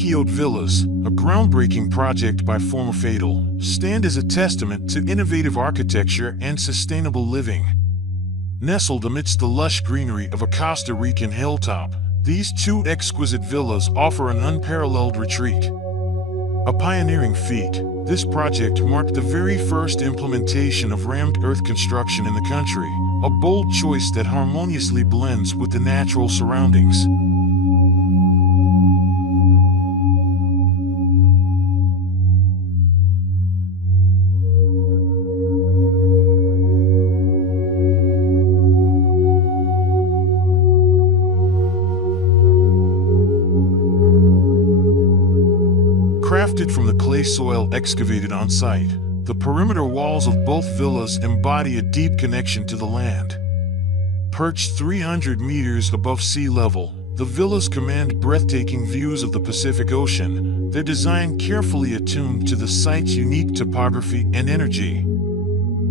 Achioté Villas, a groundbreaking project by Formafatal, stand as a testament to innovative architecture and sustainable living. Nestled amidst the lush greenery of a Costa Rican hilltop, these two exquisite villas offer an unparalleled retreat. A pioneering feat, this project marked the very first implementation of rammed earth construction in the country, a bold choice that harmoniously blends with the natural surroundings. Crafted from the clay soil excavated on site, the perimeter walls of both villas embody a deep connection to the land. Perched 300 meters above sea level, the villas command breathtaking views of the Pacific Ocean, their design carefully attuned to the site's unique topography and energy.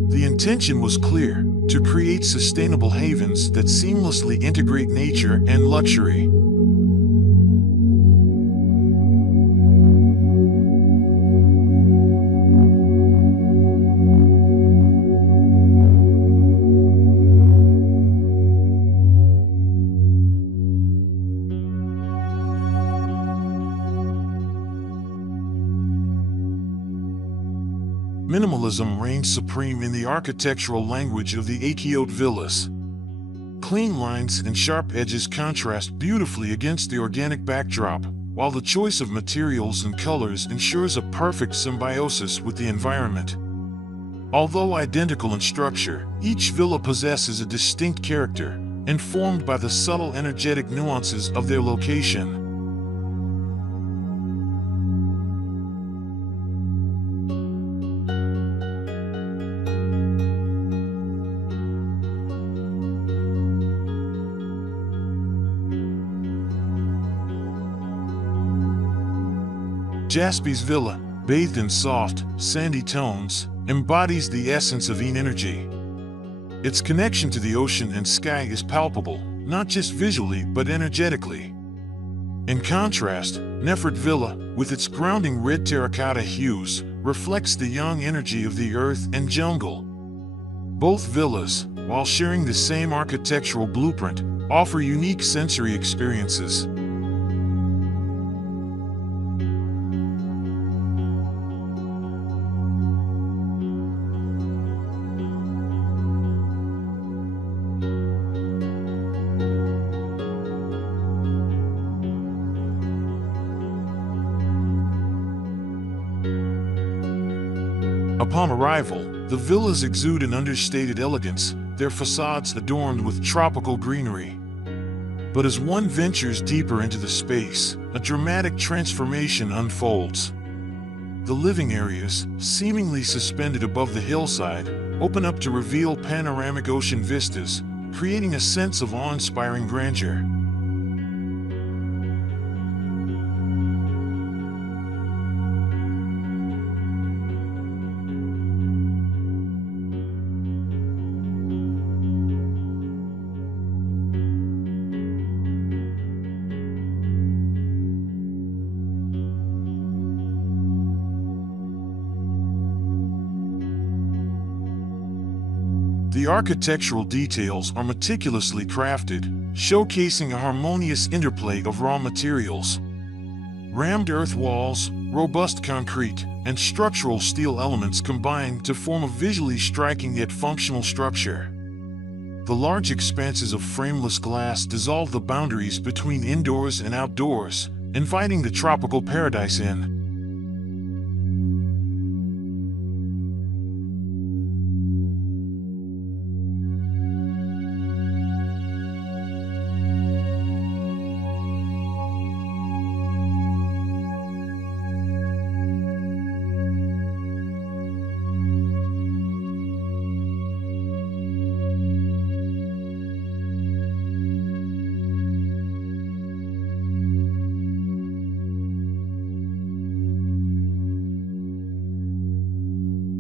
The intention was clear: to create sustainable havens that seamlessly integrate nature and luxury. Minimalism reigns supreme in the architectural language of the Achioté Villas. Clean lines and sharp edges contrast beautifully against the organic backdrop, while the choice of materials and colors ensures a perfect symbiosis with the environment. Although identical in structure, each villa possesses a distinct character, informed by the subtle energetic nuances of their location. Jaspy's Villa, bathed in soft, sandy tones, embodies the essence of energy. Its connection to the ocean and sky is palpable, not just visually but energetically. In contrast, Nestled Villa, with its grounding red terracotta hues, reflects the young energy of the earth and jungle. Both villas, while sharing the same architectural blueprint, offer unique sensory experiences. Upon arrival, the villas exude an understated elegance, their facades adorned with tropical greenery. But as one ventures deeper into the space, a dramatic transformation unfolds. The living areas, seemingly suspended above the hillside, open up to reveal panoramic ocean vistas, creating a sense of awe-inspiring grandeur. The architectural details are meticulously crafted, showcasing a harmonious interplay of raw materials. Rammed earth walls, robust concrete, and structural steel elements combine to form a visually striking yet functional structure. The large expanses of frameless glass dissolve the boundaries between indoors and outdoors, inviting the tropical paradise in.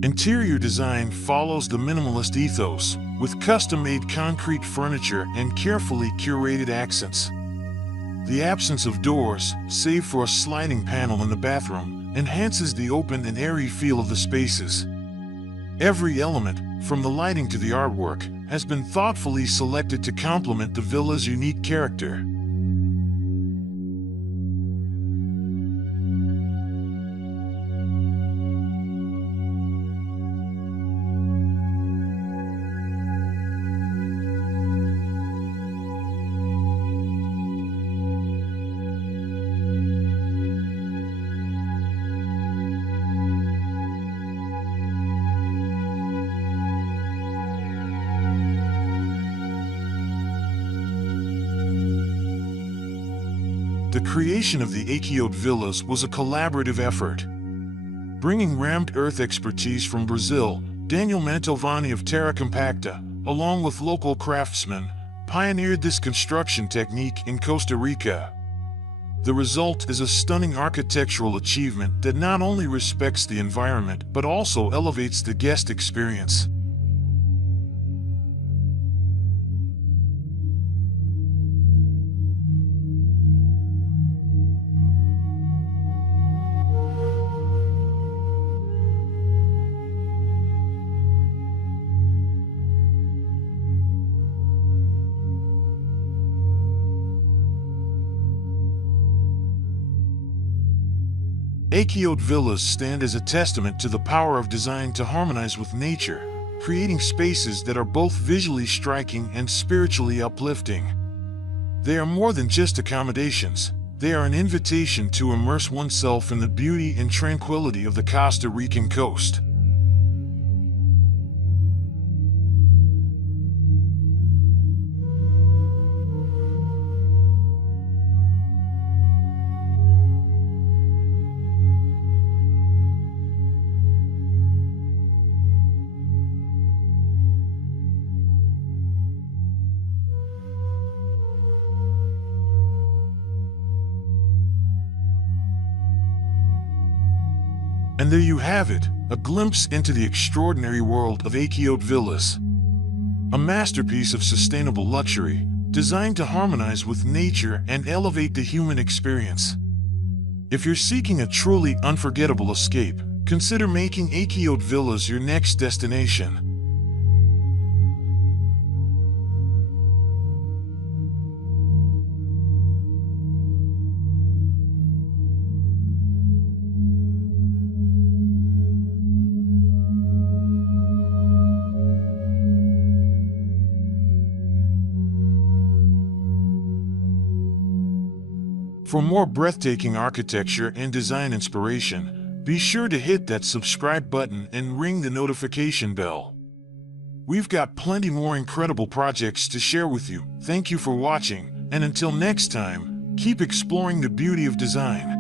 Interior design follows the minimalist ethos, with custom-made concrete furniture and carefully curated accents. The absence of doors, save for a sliding panel in the bathroom, enhances the open and airy feel of the spaces. Every element, from the lighting to the artwork, has been thoughtfully selected to complement the villa's unique character. The creation of the Achioté Villas was a collaborative effort. Bringing rammed earth expertise from Brazil, Daniel Mantovani of Terra Compacta, along with local craftsmen, pioneered this construction technique in Costa Rica. The result is a stunning architectural achievement that not only respects the environment but also elevates the guest experience. Achioté Villas stand as a testament to the power of design to harmonize with nature, creating spaces that are both visually striking and spiritually uplifting. They are more than just accommodations, they are an invitation to immerse oneself in the beauty and tranquility of the Costa Rican coast. And there you have it, a glimpse into the extraordinary world of Achioté Villas. A masterpiece of sustainable luxury, designed to harmonize with nature and elevate the human experience. If you're seeking a truly unforgettable escape, consider making Achioté Villas your next destination. For more breathtaking architecture and design inspiration, be sure to hit that subscribe button and ring the notification bell. We've got plenty more incredible projects to share with you. Thank you for watching, and until next time, keep exploring the beauty of design.